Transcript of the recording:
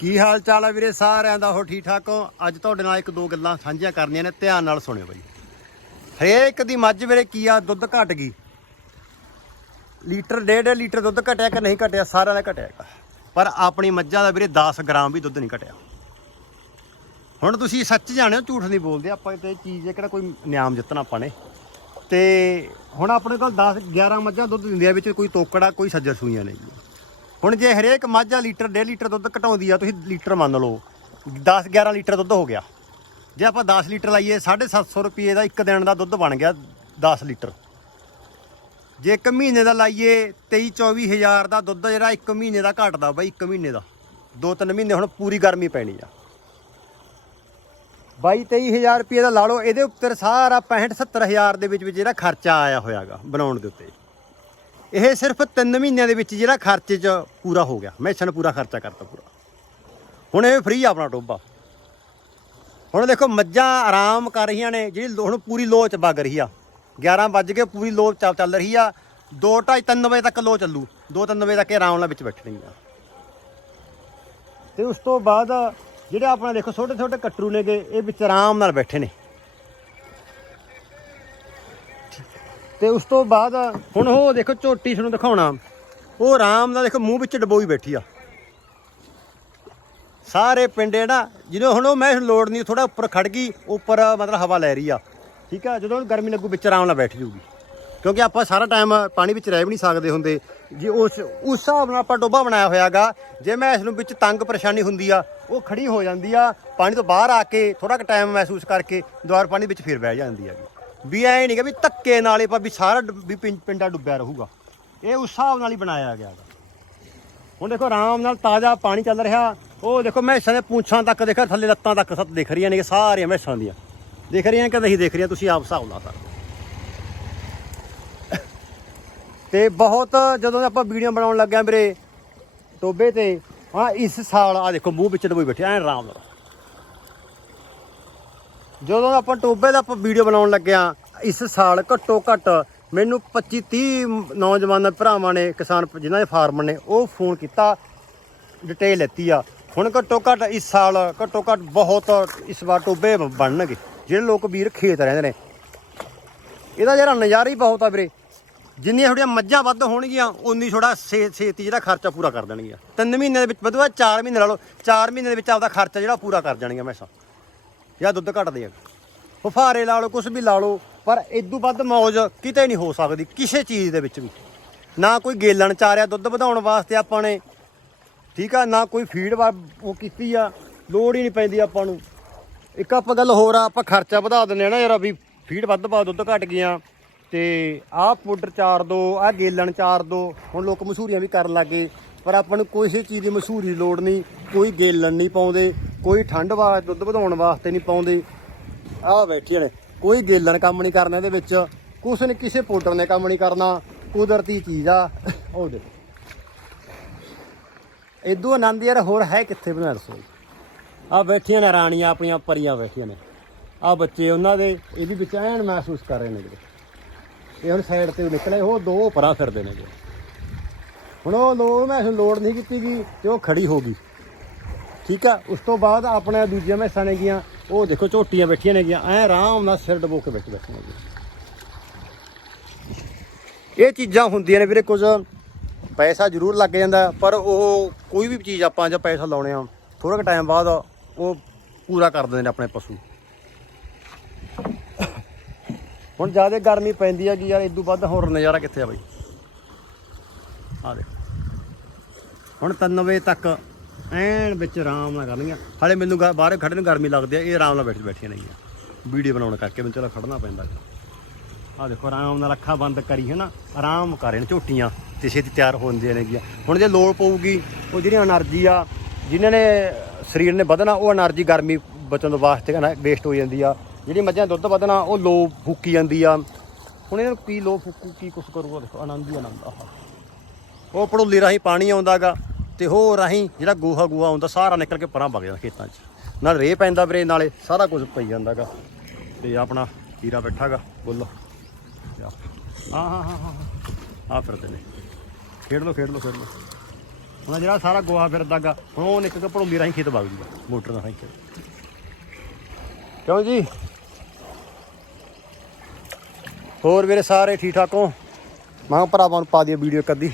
ਕੀ ਹਾਲ ਚਾਲ ਹੈ ਵੀਰੇ? ਸਾਰਿਆਂ ਦਾ ਹੋ ਠੀਕ ਠਾਕ ਹੋ? ਅੱਜ ਤੁਹਾਡੇ ਨਾਲ ਇੱਕ ਦੋ ਗੱਲਾਂ ਸਾਂਝੀਆਂ ਕਰਨੀਆਂ ਨੇ, ਧਿਆਨ ਨਾਲ ਸੁਣਿਓ ਬਾਈ। ਹਰੇਕ ਦੀ ਮੱਝ ਵੀਰੇ ਕੀ ਆ, ਦੁੱਧ ਘਟ ਗਈ। ਲੀਟਰ, ਡੇਢ ਲੀਟਰ ਦੁੱਧ ਘਟਿਆ ਕਿ ਨਹੀਂ ਘਟਿਆ? ਸਾਰਿਆਂ ਦਾ ਘਟਿਆ ਪਰ ਆਪਣੀ ਮੱਝਾਂ ਦਾ ਵੀਰੇ 10 ਗ੍ਰਾਮ ਵੀ ਦੁੱਧ ਨਹੀਂ ਘਟਿਆ। ਹੁਣ ਤੁਸੀਂ ਸੱਚ ਜਾਣਿਓ, ਝੂਠ ਨਹੀਂ ਬੋਲਦੇ, ਆਪਾਂ ਤੇ ਚੀਜ਼ ਹੈ ਕਿਹੜਾ ਕੋਈ ਨਿਆਮ ਜਿੱਤਣਾ ਆਪਾਂ ਨੇ। ਤੇ ਹੁਣ ਆਪਣੇ ਕੋਲ 10 11 ਮੱਝਾਂ ਦੁੱਧ ਦਿੰਦੀਆਂ, ਵਿੱਚ ਕੋਈ ਤੋਕੜਾ, ਕੋਈ ਸੱਜਰ ਸੂਈਆਂ ਨਹੀਂ ਹੁਣ ਜੇ ਹਰੇਕ ਮਾਝਾ ਲੀਟਰ, ਡੇਢ ਲੀਟਰ ਦੁੱਧ ਘਟਾਉਂਦੀ ਆ, ਤੁਸੀਂ ਲੀਟਰ ਮੰਨ ਲਓ 10 11 ਲੀਟਰ ਦੁੱਧ ਹੋ ਗਿਆ। ਜੇ ਆਪਾਂ 10 ਲੀਟਰ ਲਾਈਏ 750 ਰੁਪਏ ਦਾ ਇੱਕ ਦਿਨ ਦਾ ਦੁੱਧ ਬਣ ਗਿਆ 10 ਲੀਟਰ। ਜੇ ਇੱਕ ਮਹੀਨੇ ਦਾ ਲਾਈਏ 23 24000 ਦਾ ਦੁੱਧ ਜਿਹੜਾ ਇੱਕ ਮਹੀਨੇ ਦਾ ਘਟਦਾ ਬਾਈ, ਇੱਕ ਮਹੀਨੇ ਦਾ। ਦੋ ਤਿੰਨ ਮਹੀਨੇ ਹੁਣ ਪੂਰੀ ਗਰਮੀ ਪੈਣੀ ਆ। 22 23000 ਰੁਪਏ ਦਾ ਲਾ ਲਓ, ਇਹਦੇ ਉੱਤੇ ਸਾਰਾ 65 70000 ਦੇ ਵਿੱਚ ਵਿੱਚ ਜਿਹੜਾ ਖਰਚਾ ਆਇਆ ਹੋਇਆਗਾ ਬਣਾਉਣ ਦੇ ਉੱਤੇ। ਇਹ ਸਿਰਫ 3 ਮਹੀਨਿਆਂ ਦੇ ਵਿੱਚ ਜਿਹੜਾ ਖਰਚੇ 'ਚ ਪੂਰਾ ਹੋ ਗਿਆ। ਮੈਸਾਂ ਨੇ ਪੂਰਾ ਖਰਚਾ ਕਰਤਾ ਪੂਰਾ। ਹੁਣ ਇਹ ਫ੍ਰੀ ਆਪਣਾ ਟੋਬਾ ਹੁਣ ਦੇਖੋ, ਮੱਝਾਂ ਆਰਾਮ ਕਰ ਰਹੀਆਂ ਨੇ। ਜਿਹੜੀ ਲੋ- ਹੁਣ ਪੂਰੀ ਲੋ ਚ ਵਗ ਰਹੀ ਆ। 11 ਵੱਜ ਕੇ ਪੂਰੀ ਲੋ ਚੱਲ ਚੱਲ ਰਹੀ ਆ। 2 2:30 3 ਵਜੇ ਤੱਕ ਲੋ ਚੱਲੂ। 2 3 ਵਜੇ ਤੱਕ ਇਹ ਆਰਾਮ ਨਾਲ ਵਿੱਚ ਬੈਠਣਗੀਆਂ ਤੇ ਉਸ ਤੋਂ ਬਾਅਦ ਜਿਹੜੇ ਆਪਣਾ ਦੇਖੋ ਛੋਟੇ ਛੋਟੇ ਕਟਰੂ ਨੇਗੇ, ਇਹ ਵਿੱਚ ਆਰਾਮ ਨਾਲ ਬੈਠੇ ਨੇ। ਤੇ ਉਸ ਤੋਂ ਬਾਅਦ ਹੁਣ ਉਹ ਦੇਖੋ ਝੋਟੀ ਤੁਹਾਨੂੰ ਦਿਖਾਉਣਾ। ਉਹ ਆਰਾਮ ਨਾਲ ਦੇਖੋ ਮੂੰਹ ਵਿੱਚ ਡਬੋਈ ਬੈਠੀ ਆ। ਸਾਰੇ ਪਿੰਡੇ ਨਾ ਜਿਹਨੂੰ ਹੁਣ ਉਹ ਮੈਂ ਲੋੜ ਨਹੀਂ ਥੋੜਾ ਉੱਪਰ ਖੜ ਗਈ, ਉੱਪਰ ਮਤਲਬ ਹਵਾ ਲੈ ਰਹੀ ਆ। ਠੀਕ ਆ? ਜਦੋਂ ਗਰਮੀ ਲੱਗੂ ਵਿੱਚ ਆਰਾਮ ਨਾਲ ਬੈਠ ਜੂਗੀ। ਕਿਉਂਕਿ ਆਪਾਂ ਸਾਰਾ ਟਾਈਮ ਪਾਣੀ ਵਿੱਚ ਰਹਿ ਵੀ ਨਹੀਂ ਸਕਦੇ ਹੁੰਦੇ। ਜੇ ਉਸ ਉਸ ਹਿਸਾਬ ਨਾਲ ਆਪਾਂ ਡੋਬਾ ਬਣਾਇਆ ਹੋਇਆਗਾ, ਜੇ ਮੈਂ ਇਸ ਨੂੰ ਵਿੱਚ ਤੰਗ ਪਰੇਸ਼ਾਨੀ ਹੁੰਦੀ ਆ, ਉਹ ਖੜੀ ਹੋ ਜਾਂਦੀ ਆ, ਪਾਣੀ ਤੋਂ ਬਾਹਰ ਆ ਕੇ ਥੋੜਾ ਕੁ ਟਾਈਮ ਮਹਿਸੂਸ ਕਰਕੇ ਦੁਆਰ ਪਾਣੀ ਵਿੱਚ ਫਿਰ ਬਹਿ ਜਾਂਦੀ ਆ ਵੀ ਐ ਨਹੀਂ ਕਿ ਵੀ ਧੱਕੇ ਨਾਲੇ ਪਰ ਵੀ ਸਾਰਾ ਡੁੱਬ- ਵੀ ਪਿੰ- ਪਿੰਡਾ ਡੁੱਬਿਆ ਰਹੂਗਾ। ਇਹ ਉਸ ਹਿਸਾਬ ਨਾਲ ਹੀ ਬਣਾਇਆ ਗਿਆ ਗਾ। ਹੁਣ ਦੇਖੋ ਆਰਾਮ ਨਾਲ ਤਾਜ਼ਾ ਪਾਣੀ ਚੱਲ ਰਿਹਾ। ਉਹ ਦੇਖੋ ਮੈਸਾਂ ਦੇ ਪੂੰਛਾਂ ਤੱਕ ਦੇਖੋ ਥੱਲੇ ਲੱਤਾਂ ਤੱਕ ਸੱਤ ਦਿਖ ਰਹੀਆਂ ਨੇ ਸਾਰੀਆਂ ਮੈਸਾਂ ਦੀਆਂ। ਦਿਖ ਰਹੀਆਂ ਕਿ ਨਹੀਂ ਦਿਖ ਰਹੀਆਂ, ਤੁਸੀਂ ਆਪ ਹਿਸਾਬ ਲਾ ਸਕਦੇ ਤੇ ਬਹੁਤ ਜਦੋਂ ਆਪਾਂ ਵੀਡੀਓ ਬਣਾਉਣ ਲੱਗਿਆ ਮੇਰੇ ਟੋਬੇ ਤੇ, ਹਾਂ, ਇਸ ਸਾਲ ਆ ਦੇਖੋ ਮੂੰਹ ਵਿੱਚ ਡਬੋਈ ਬੈਠੇ ਐ ਆਰਾਮ ਨਾਲ। ਜਦੋਂ ਆਪਾਂ ਟੋਬੇ ਦਾ ਆਪਾਂ ਵੀਡੀਓ ਬਣਾਉਣ ਲੱਗਿਆ ਇਸ ਸਾਲ ਘੱਟੋ ਘੱਟ ਮੈਨੂੰ 25 30 ਨੌਜਵਾਨ ਭਰਾਵਾਂ ਨੇ, ਕਿਸਾਨ ਜਿਨ੍ਹਾਂ ਦੇ ਫਾਰਮਰ ਨੇ, ਉਹ ਫੋਨ ਕੀਤਾ ਡਿਟੇਲ ਲੈਤੀ ਆ। ਹੁਣ ਘੱਟੋ ਘੱਟ ਇਸ ਸਾਲ ਘੱਟੋ ਘੱਟ ਬਹੁਤ ਇਸ ਵਾਰ ਟੋਬੇ ਬਣਨਗੇ, ਜਿਹੜੇ ਲੋਕ ਵੀਰ ਖੇਤ ਰਹਿੰਦੇ ਨੇ। ਇਹਦਾ ਜਿਹੜਾ ਨਜ਼ਾਰਾ ਹੀ ਬਹੁਤ ਆ ਵੀਰੇ। ਜਿੰਨੀਆਂ ਥੋੜੀਆਂ ਮੱਝਾਂ ਵੱਧ ਹੋਣਗੀਆਂ ਉਨੀ ਥੋੜਾ ਛੇਤੀ ਜਿਹੜਾ ਖਰਚਾ ਪੂਰਾ ਕਰ ਦੇਣਗੀਆਂ। ਤਿੰਨ ਮਹੀਨੇ ਦੇ ਵਿੱਚ ਵਧਵਾ 4 ਮਹੀਨੇ ਲਾ ਲਓ 4 ਮਹੀਨੇ ਦੇ ਵਿੱਚ ਆਪਦਾ ਖਰਚਾ ਜਿਹੜਾ ਪੂਰਾ ਕਰ ਜਾਣਗੀਆਂ ਮੈਸਾਂ ਜਾਂ ਦੁੱਧ ਘਟਦੇ ਆ। ਫੁਫਾਰੇ ਲਾ ਲਓ ਕੁਝ ਵੀ ਲਾ ਲਓ, ਪਰ ਇਦੋਂ ਵੱਧ ਮੌਜ ਕਿਤੇ ਨਹੀਂ ਹੋ ਸਕਦੀ, ਕਿਸੇ ਚੀਜ਼ ਦੇ ਵਿੱਚ ਵੀ। ਨਾ ਕੋਈ ਗੇਲਣ ਚਾਰਿਆ ਦੁੱਧ ਵਧਾਉਣ ਵਾਸਤੇ ਆਪਾਂ ਨੇ, ਠੀਕ ਆ, ਨਾ ਕੋਈ ਫੀਡ ਉਹ ਕੀਤੀ ਆ, ਲੋੜ ਹੀ ਨਹੀਂ ਪੈਂਦੀ ਆਪਾਂ ਨੂੰ। ਇੱਕ ਆਪਾਂ ਗੱਲ ਹੋਰ ਆ, ਆਪਾਂ ਖਰਚਾ ਵਧਾ ਦਿੰਦੇ ਆ ਨਾ ਯਾਰ, ਵੀ ਫੀਡ ਵੱਧ ਪਾ, ਦੁੱਧ ਘਟ ਗਿਆ, ਤੇ ਆਹ ਪਾਊਡਰ ਚਾਰ ਦੋ, ਆਹ ਗੇਲਣ ਚਾਰ ਦੋ, ਹੁਣ ਲੋਕ ਮਸ਼ਹੂਰੀਆਂ ਵੀ ਕਰਨ ਲੱਗੇ ਪਰ ਆਪਾਂ ਨੂੰ ਕਿਸੇ ਚੀਜ਼ ਦੀ ਮਸ਼ਹੂਰੀ ਲੋੜ ਨਹੀਂ, ਕੋਈ ਗੇਲਣ ਨਹੀਂ ਪਾਉਂਦੇ। ਕੋਈ ਠੰਡ ਵਾਸਤੇ ਦੁੱਧ ਵਧਾਉਣ ਵਾਸਤੇ ਨਹੀਂ ਪਾਉਂਦੇ। ਆਹ ਬੈਠੀਆਂ ਨੇ ਕੋਈ ਗੇਲਣ ਕੰਮ ਨਹੀਂ ਕਰਨਾ ਇਹਦੇ ਵਿੱਚ। ਕੁਛ ਨੇ, ਕਿਸੇ ਪਾਊਡਰ ਨੇ ਕੰਮ ਨਹੀਂ ਕਰਨਾ। ਕੁਦਰਤੀ ਚੀਜ਼ ਆ। ਉਹ ਦੇ ਇਦੋਂ ਆਨੰਦ ਯਾਰ, ਹੋਰ ਹੈ ਕਿੱਥੇ ਬਣਾ ਰਸੋਈ? ਆ ਬੈਠੀਆਂ ਨੇ, ਰਾਣੀਆਂ ਆਪਣੀਆਂ, ਪਰੀਆਂ ਬੈਠੀਆਂ ਨੇ। ਆ ਬੱਚੇ ਉਹਨਾਂ ਦੇ ਇਹਦੇ ਵਿੱਚ ਐਨ ਮਹਿਸੂਸ ਕਰ ਰਹੇ ਨੇ ਜਿਹੜੇ। ਇਹ ਹੁਣ ਸਾਈਡ ਤੇ ਨਿਕਲੇ, ਉਹ ਦੋ ਪਰਾਂ ਫਿਰਦੇ ਨੇ ਜਿਹੜੇ। ਹੁਣ ਉਹ ਲੋੜ ਮੈਂ ਲੋੜ ਨਹੀਂ ਕੀਤੀ ਗਈ ਤੇ ਉਹ ਖੜੀ ਹੋ ਗਈ। ਠੀਕ ਆ? ਉਸ ਤੋਂ ਬਾਅਦ ਆਪਣੇ ਦੂਜੀਆਂ ਮੈਸਾਂ ਨੇ ਗੀਆਂ, ਉਹ ਦੇਖੋ ਝੋਟੀਆਂ ਬੈਠੀਆਂ ਨੇ ਗੀਆਂ, ਐ ਆਰਾਮ ਨਾਲ ਸਿਰ ਡਬੋ ਕੇ ਬੈਠ ਬੈਠੀਆਂ ਨੇ ਇਹ ਚੀਜ਼ਾਂ ਹੁੰਦੀਆਂ ਨੇ ਵੀਰੇ ਕੁਝ, ਪੈਸਾ ਜ਼ਰੂਰ ਲੱਗ ਜਾਂਦਾ, ਪਰ ਉਹ ਕੋਈ ਵੀ ਚੀਜ਼ ਆਪਾਂ ਜਾਂ ਪੈਸਾ ਲਾਉਣੇ ਆ ਥੋੜਾ ਕੁ ਟਾਈਮ ਬਾਅਦ ਉਹ ਪੂਰਾ ਕਰ ਦਿੰਦੇ ਨੇ ਆਪਣੇ ਪਸ਼ੂ। ਹੁਣ ਜ਼ਿਆਦਾ ਗਰਮੀ ਪੈਂਦੀ ਆ ਕਿ ਯਾਰ ਇਦੋਂ ਵੱਧ ਹੋਰ ਨਜ਼ਾਰਾ ਕਿੱਥੇ ਆ ਬਈ? ਆ ਦੇ ਹੁਣ 3 ਵਜੇ ਤੱਕ ਐਨ ਵਿੱਚ ਆਰਾਮ ਨਾਲ ਕਰਨੀਆਂ। ਹਾਲੇ ਮੈਨੂੰ ਗਾ- ਬਾਹਰ ਖੜਨ ਨੂੰ ਗਰਮੀ ਲੱਗਦੀ ਆ, ਇਹ ਆਰਾਮ ਨਾਲ ਬੈਠ ਬੈਠੀਆਂ ਨੇਗੀਆਂ ਵੀਡੀਓ ਬਣਾਉਣ ਕਰਕੇ ਮੈਨੂੰ ਚਲੋ ਖੜਨਾ ਪੈਂਦਾ ਆ ਦੇਖੋ, ਆਰਾਮ ਨਾਲ ਅੱਖਾਂ ਬੰਦ ਕਰੀ ਹੈ ਨਾ ਆਰਾਮ ਕਰ ਰਹੇ ਨੇ ਝੋਟੀਆਂ ਤੇ ਛੇਤੀ ਤਿਆਰ ਹੋ ਹੁੰਦੀਆਂ ਨੇਗੀਆਂ ਹੁਣ ਜੇ ਲੋੜ ਪਊਗੀ, ਉਹ ਜਿਹੜੀ એનર્ਜੀ ਆ, ਜਿਨ੍ਹਾਂ ਨੇ ਸਰੀਰ ਨੇ ਵਧਣਾ, ਉਹ એનર્ਜੀ ਗਰਮੀ ਬਚਣ ਦੇ ਵਾਸਤੇ ਨਾ ਵੇਸਟ ਹੋ ਜਾਂਦੀ ਆ। ਜਿਹੜੀ ਮੱਝਾਂ ਦੁੱਧ ਵਧਣਾ, ਉਹ ਲੋ ਫੂਕੀ ਜਾਂਦੀ ਆ। ਹੁਣ ਇਹਨਾਂ ਨੂੰ ਕੀ ਲੋ ਫੂਕੂ, ਕੀ ਕੁਛ ਕਰੂਗਾ ਦੇਖੋ, ਆਨੰਦ ਹੀ ਆਨੰਦ ਆਹ ਉਹ ਪੜੋਲੀ ਰਾਹੀਂ ਪਾਣੀ ਆਉਂਦਾਗਾ ਤੇ ਹੋਰ ਰਾਹੀਂ ਜਿਹੜਾ ਗੋਹਾ ਗੋਹਾ ਹੁੰਦਾ, ਸਾਰਾ ਨਿਕਲ ਕੇ ਪਰਾਂ ਵਗ ਜਾਂਦਾ ਖੇਤਾਂ 'ਚ। ਨਾਲ ਰੇਹ ਪੈਂਦਾ ਵੀਰੇ, ਨਾਲੇ ਸਾਰਾ ਕੁਝ ਪਈ ਜਾਂਦਾਗਾ। ਤੇ ਆਪਣਾ ਹੀਰਾ ਬੈਠਾਗਾ, ਬੋਲੋ। ਹਾਂ ਹਾਂ ਹਾਂ ਹਾਂ ਆ ਫਿਰਦੇ ਨੇ। ਖੇਡ ਲੋ ਖੇਡ ਲੋ ਖੇਡ ਲੋ ਹੁਣ ਜਿਹੜਾ ਸਾਰਾ ਗੋਆ ਫਿਰਦਾਗਾ, ਹੁਣ ਉਹ ਨਿਕਲ ਕੇ ਭੜੋਂਦੀ ਰਾਹੀਂ ਖੇਤ ਵਗ ਜੂਗਾ, ਮੋਟਰ ਨਾਲ ਰਾਹੀਂ ਕਿਉਂ ਜੀ? ਹੋਰ ਵੀਰੇ ਸਾਰੇ ਠੀਕ ਠਾਕ ਹੋ? ਮੈਂ ਭਰਾਵਾਂ ਨੂੰ ਪਾ ਦਿਓ ਵੀਡੀਓ ਕਦੀ